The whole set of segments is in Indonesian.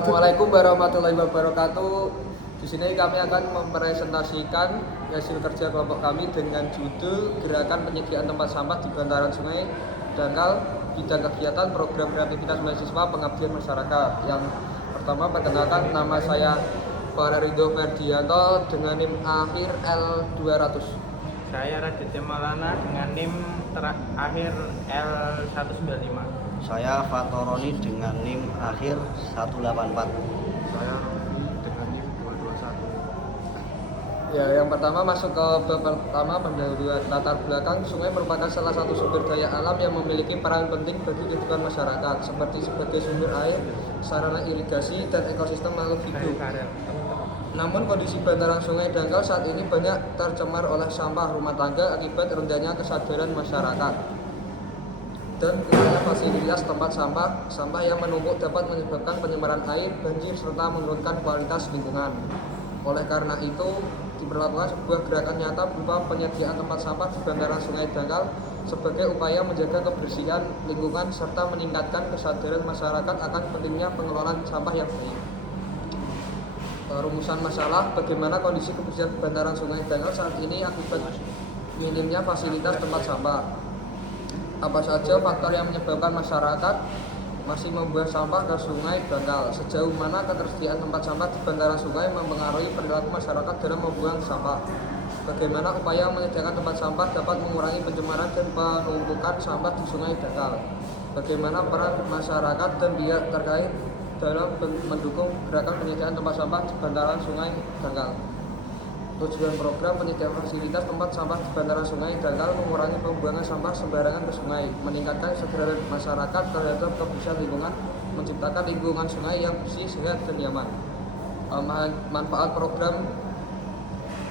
Assalamualaikum warahmatullahi wabarakatuh. Di sini kami akan mempresentasikan hasil kerja kelompok kami dengan judul Gerakan Penyediaan Tempat Sampah di Bantaran Sungai Dangkal Bidang Kegiatan Program Kreativitas Mahasiswa Pengabdian Masyarakat. Yang pertama, perkenalkan, nama saya Ridho Ferdianto dengan NIM akhir L200. Saya Raditya Maulana dengan NIM akhir L195. Saya Fatoroni dengan NIM akhir 184. Saya Rofi dengan NIM 221. Ya, yang pertama masuk ke bab pertama, pendahuluan. Latar belakang. Sungai merupakan salah satu sumber daya alam yang memiliki peran penting bagi kehidupan masyarakat, seperti sebagai sumber air, sarana irigasi, dan ekosistem makhluk hidup. Namun kondisi bantaran Sungai Dangkal saat ini banyak tercemar oleh sampah rumah tangga akibat rendahnya kesadaran masyarakat dan kurangnya fasilitas tempat sampah yang menumpuk dapat menyebabkan pencemaran air, banjir, serta menurunkan kualitas lingkungan. Oleh karena itu, diberlakukan sebuah gerakan nyata berupa penyediaan tempat sampah di bantaran Sungai Dangkal sebagai upaya menjaga kebersihan lingkungan serta meningkatkan kesadaran masyarakat akan pentingnya pengelolaan sampah yang baik. Rumusan masalah: bagaimana kondisi kebersihan bantaran Sungai Dangkal saat ini akibat minimnya fasilitas tempat sampah? Apa saja faktor yang menyebabkan masyarakat masih membuang sampah ke Sungai Dangkal? Sejauh mana ketersediaan tempat sampah di bantaran sungai mempengaruhi perilaku masyarakat dalam membuang sampah? Bagaimana upaya menyediakan tempat sampah dapat mengurangi pencemaran dan penumpukan sampah di Sungai Dangkal? Bagaimana peran masyarakat dan pihak terkait dalam mendukung gerakan penyediaan tempat sampah di bantaran Sungai Dangkal? Tujuan program penyediaan fasilitas tempat sampah di bantaran Sungai Dangkal mengurangi pembuangan sampah sembarangan ke sungai, meningkatkan kesadaran masyarakat terhadap kebersihan lingkungan, menciptakan lingkungan sungai yang bersih, sehat, dan nyaman. Manfaat program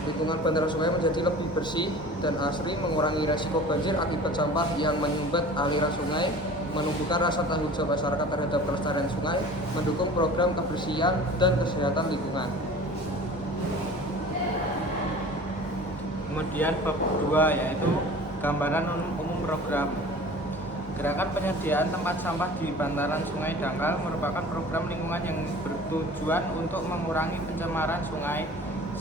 lingkungan bantaran sungai menjadi lebih bersih dan asri, mengurangi resiko banjir akibat sampah yang menyumbat aliran sungai, menumbuhkan rasa tanggung jawab masyarakat terhadap kelestarian sungai, mendukung program kebersihan dan kesehatan lingkungan. Kemudian bab 2 yaitu gambaran umum program. Gerakan penyediaan tempat sampah di bantaran Sungai Dangkal merupakan program lingkungan yang bertujuan untuk mengurangi pencemaran sungai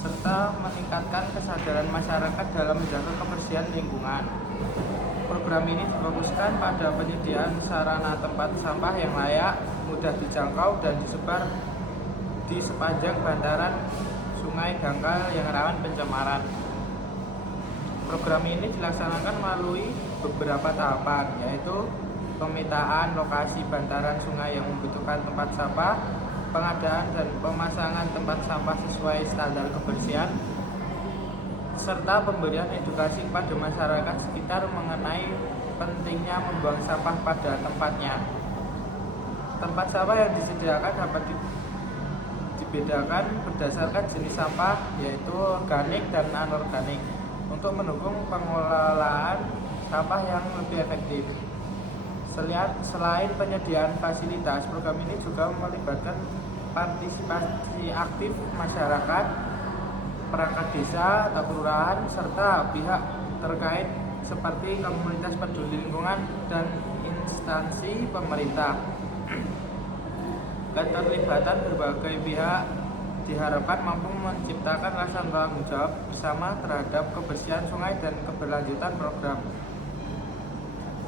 serta meningkatkan kesadaran masyarakat dalam menjaga kebersihan lingkungan. Program ini difokuskan pada penyediaan sarana tempat sampah yang layak, mudah dijangkau, dan disebar di sepanjang bantaran Sungai Dangkal yang rawan pencemaran. Program ini dilaksanakan melalui beberapa tahapan, yaitu pemetaan lokasi bantaran sungai yang membutuhkan tempat sampah, pengadaan dan pemasangan tempat sampah sesuai standar kebersihan, serta pemberian edukasi kepada masyarakat sekitar mengenai pentingnya membuang sampah pada tempatnya. Tempat sampah yang disediakan dapat dibedakan berdasarkan jenis sampah, yaitu organik dan anorganik, untuk mendukung pengelolaan sampah yang lebih efektif. Selain penyediaan fasilitas, program ini juga melibatkan partisipasi aktif masyarakat, perangkat desa atau kelurahan, serta pihak terkait seperti komunitas peduli lingkungan dan instansi pemerintah. Keterlibatan berbagai pihak diharapkan mampu menciptakan rasa tanggung jawab bersama terhadap kebersihan sungai dan keberlanjutan program.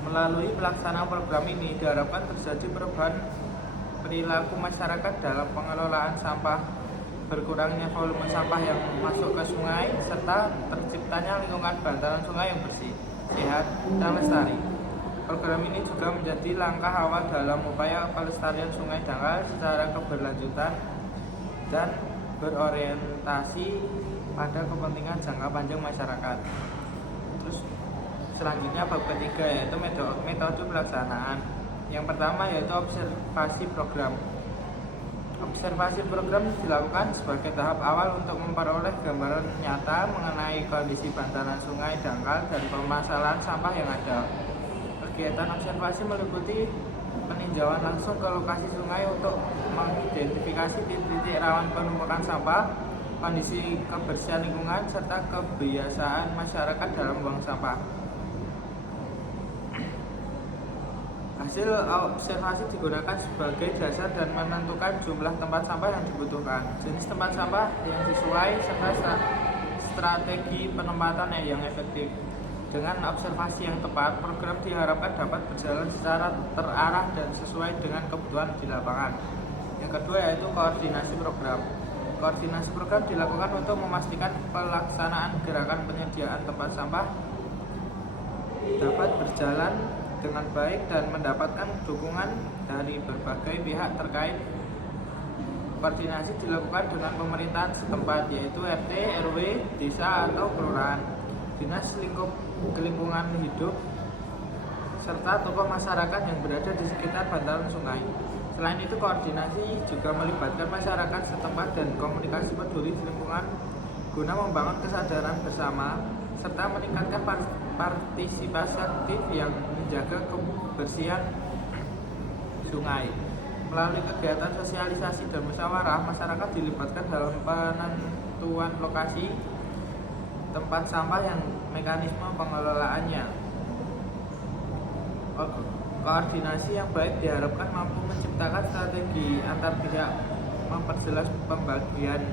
Melalui pelaksanaan program ini diharapkan terjadi perubahan perilaku masyarakat dalam pengelolaan sampah, berkurangnya volume sampah yang masuk ke sungai, serta terciptanya lingkungan bantaran sungai yang bersih, sehat, dan lestari. Program ini juga menjadi langkah awal dalam upaya pelestarian Sungai Dangkal secara keberlanjutan dan berorientasi pada kepentingan jangka panjang masyarakat. Terus selanjutnya bab ketiga yaitu metode pelaksanaan. Yang pertama yaitu observasi program. Observasi program dilakukan sebagai tahap awal untuk memperoleh gambaran nyata mengenai kondisi bantaran Sungai Dangkal dan permasalahan sampah yang ada. Kegiatan observasi meliputi peninjauan langsung ke lokasi sungai untuk mengidentifikasi titik-titik rawan penumpukan sampah, kondisi kebersihan lingkungan, serta kebiasaan masyarakat dalam membuang sampah. Hasil observasi digunakan sebagai dasar dan menentukan jumlah tempat sampah yang dibutuhkan, jenis tempat sampah yang sesuai, serta strategi penempatan yang efektif. Dengan observasi yang tepat, program diharapkan dapat berjalan secara terarah dan sesuai dengan kebutuhan di lapangan. Yang kedua yaitu koordinasi program. Koordinasi program dilakukan untuk memastikan pelaksanaan gerakan penyediaan tempat sampah dapat berjalan dengan baik dan mendapatkan dukungan dari berbagai pihak terkait. Koordinasi dilakukan dengan pemerintahan setempat yaitu RT, RW, desa atau kelurahan, dinas lingkungan hidup, serta tokoh masyarakat yang berada di sekitar bantaran sungai. Selain itu, koordinasi juga melibatkan masyarakat setempat dan komunikasi peduli lingkungan guna membangun kesadaran bersama serta meningkatkan partisipasi aktif yang menjaga kebersihan sungai. Melalui kegiatan sosialisasi dan musyawarah, masyarakat dilibatkan dalam penentuan lokasi tempat sampah yang mekanisme pengelolaannya. Koordinasi yang baik diharapkan mampu menciptakan strategi antar pihak, memperjelas pembagian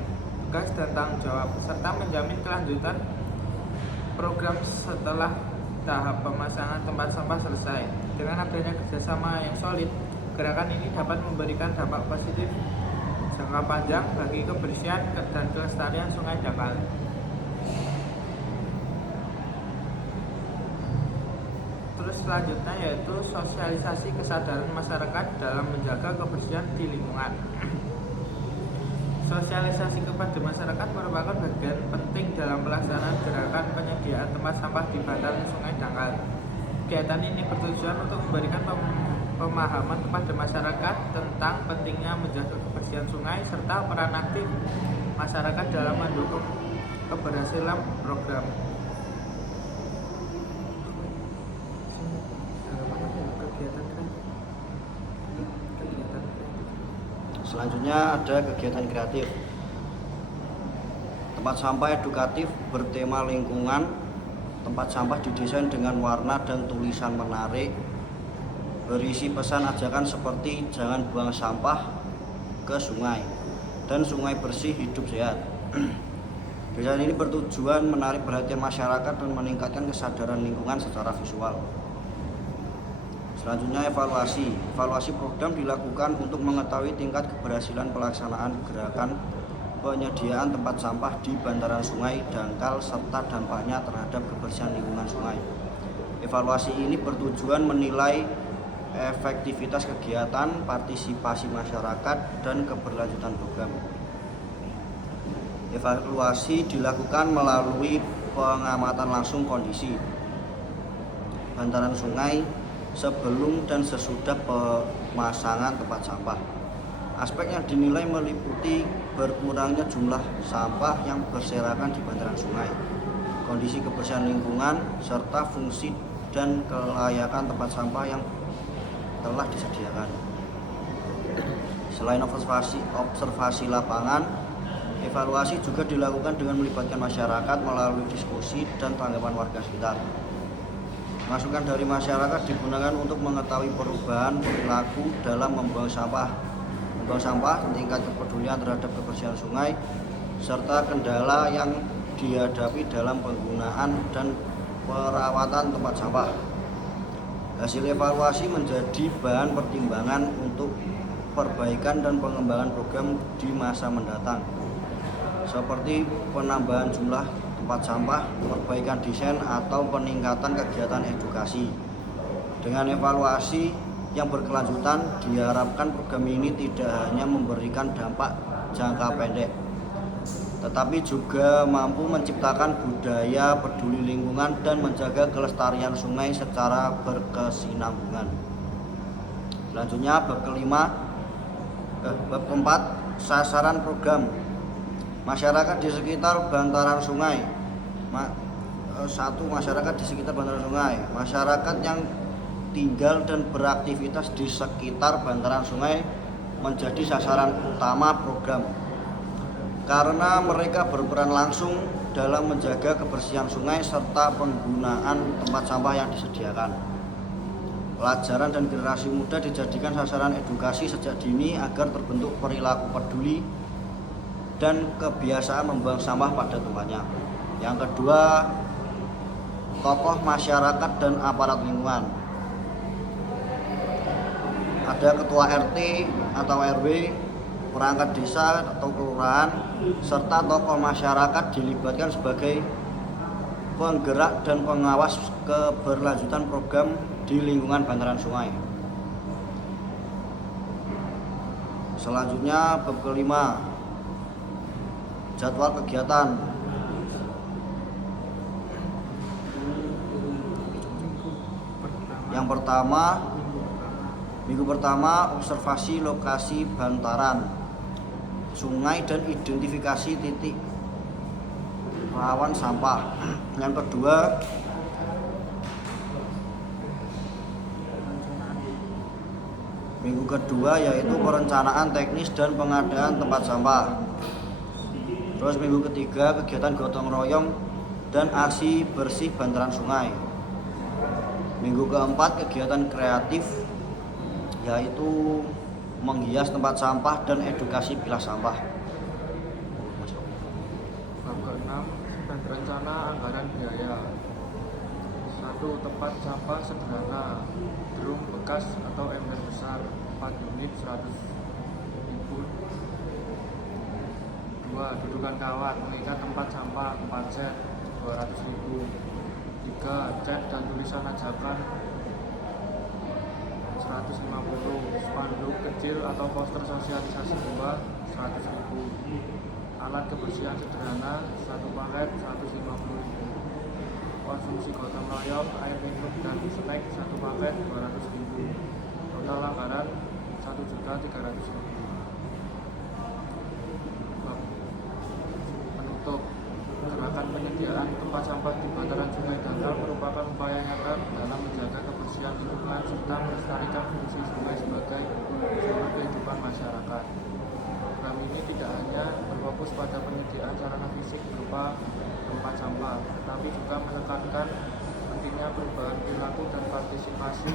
tugas dan tanggung jawab, serta menjamin kelanjutan program setelah tahap pemasangan tempat sampah selesai. Dengan adanya kerjasama yang solid, gerakan ini dapat memberikan dampak positif jangka panjang bagi kebersihan dan kelestarian Sungai Dangkal. Terus selanjutnya yaitu sosialisasi kesadaran masyarakat dalam menjaga kebersihan di lingkungan. Sosialisasi kepada masyarakat merupakan bagian penting dalam pelaksanaan gerakan penyediaan tempat sampah di bantaran Sungai Dangkal. Kegiatan ini bertujuan untuk memberikan pemahaman kepada masyarakat tentang pentingnya menjaga kebersihan sungai serta peran aktif masyarakat dalam mendukung keberhasilan program. Selanjutnya ada kegiatan kreatif. Tempat sampah edukatif bertema lingkungan. Tempat sampah didesain dengan warna dan tulisan menarik, berisi pesan ajakan seperti jangan buang sampah ke sungai dan sungai bersih hidup sehat. Desain ini bertujuan menarik perhatian masyarakat dan meningkatkan kesadaran lingkungan secara visual. Selanjutnya evaluasi. Evaluasi program dilakukan untuk mengetahui tingkat keberhasilan pelaksanaan gerakan penyediaan tempat sampah di bantaran Sungai Dangkal serta dampaknya terhadap kebersihan lingkungan sungai. Evaluasi ini bertujuan menilai efektivitas kegiatan, partisipasi masyarakat, dan keberlanjutan program. Evaluasi dilakukan melalui pengamatan langsung kondisi bantaran sungai sebelum dan sesudah pemasangan tempat sampah. Aspek yang dinilai meliputi berkurangnya jumlah sampah yang berserakan di bantaran sungai, kondisi kebersihan lingkungan, serta fungsi dan kelayakan tempat sampah yang telah disediakan. Selain observasi lapangan, evaluasi juga dilakukan dengan melibatkan masyarakat melalui diskusi dan tanggapan warga sekitar. Masukan dari masyarakat digunakan untuk mengetahui perubahan perilaku dalam membuang sampah, tingkat kepedulian terhadap kebersihan sungai, serta kendala yang dihadapi dalam penggunaan dan perawatan tempat sampah. Hasil evaluasi menjadi bahan pertimbangan untuk perbaikan dan pengembangan program di masa mendatang, seperti penambahan jumlah tempat sampah, perbaikan desain, atau peningkatan kegiatan edukasi. Dengan evaluasi yang berkelanjutan, diharapkan program ini tidak hanya memberikan dampak jangka pendek, tetapi juga mampu menciptakan budaya peduli lingkungan dan menjaga kelestarian sungai secara berkesinambungan. Selanjutnya bab keempat, sasaran program. Masyarakat di sekitar bantaran sungai. Masyarakat di sekitar bantaran sungai. Masyarakat yang tinggal dan beraktivitas di sekitar bantaran sungai menjadi sasaran utama program, karena mereka berperan langsung dalam menjaga kebersihan sungai serta penggunaan tempat sampah yang disediakan. pelajaran dan generasi muda dijadikan sasaran edukasi sejak dini agar terbentuk perilaku peduli dan kebiasaan membuang sampah pada tempatnya. Yang kedua, tokoh masyarakat dan aparat lingkungan. Ada ketua RT atau RW, perangkat desa atau kelurahan, serta tokoh masyarakat dilibatkan sebagai penggerak dan pengawas keberlanjutan program di lingkungan bantaran sungai. Selanjutnya bab kelima, jadwal kegiatan. Yang pertama, minggu pertama observasi lokasi bantaran sungai dan identifikasi titik rawan sampah. Yang kedua, minggu kedua yaitu perencanaan teknis dan pengadaan tempat sampah. Terus minggu ketiga kegiatan gotong royong dan aksi bersih bantaran sungai. Minggu keempat kegiatan kreatif yaitu menghias tempat sampah dan edukasi pilah sampah. Bab ke-6 rencana anggaran biaya. 1. Tempat sampah sederhana, drum bekas atau ember besar 4 unit 100.000. 2. Dudukan kawat mengikat tempat sampah 4 set 200.000. 3. Cat dan tulisan ajakan 150. Spanduk kecil atau poster sosialisasi 2 100.000. Alat kebersihan sederhana 1 paket 150.000. Konsumsi gotong royong, air minum dan snack 1 paket 200.000. Total anggaran 1.300.000. Penutup. Gerakan penyediaan tempat sampah di bantaran Sungai Dangkal merupakan upaya nyata dalam menjaga kebersihan lingkungan serta melestarikan fungsi sungai sebagai sumber kehidupan masyarakat. Program ini tidak hanya berfokus pada penyediaan sarana fisik berupa tempat sampah, tetapi juga menekankan pentingnya perubahan perilaku dan partisipasi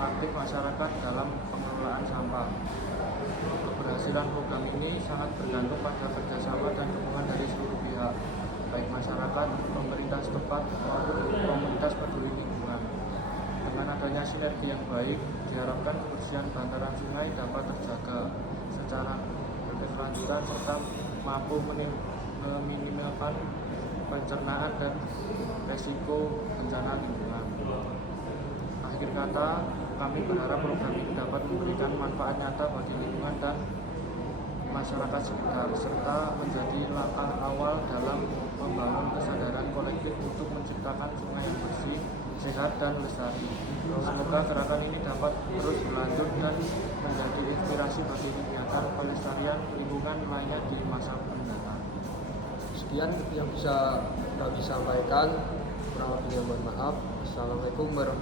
aktif masyarakat dalam pengelolaan sampah. Keberhasilan program ini sangat bergantung pada kerjasama dan dukungan dari seluruh pihak, baik masyarakat, pemerintah setempat, maupun komunitas peduli lingkungan. Dengan adanya sinergi yang baik, diharapkan kebersihan bantaran sungai dapat terjaga secara berkelanjutan serta mampu meminimalkan pencernaan dan resiko bencana lingkungan. Akhir kata, kami berharap program ini dapat memberikan manfaat nyata bagi lingkungan dan masyarakat sekitar, serta menjadi langkah awal dalam membangun kesadaran kolektif untuk menciptakan sungai yang bersih, sehat, dan lestari. Semoga gerakan ini dapat terus berlanjut dan menjadi inspirasi bagi kegiatan pelestarian lingkungan lainnya di masa mendatang. Sekian yang bisa kami sampaikan. Kurang lebihnya mohon maaf. Assalamualaikum warahmatullahi wabarakatuh.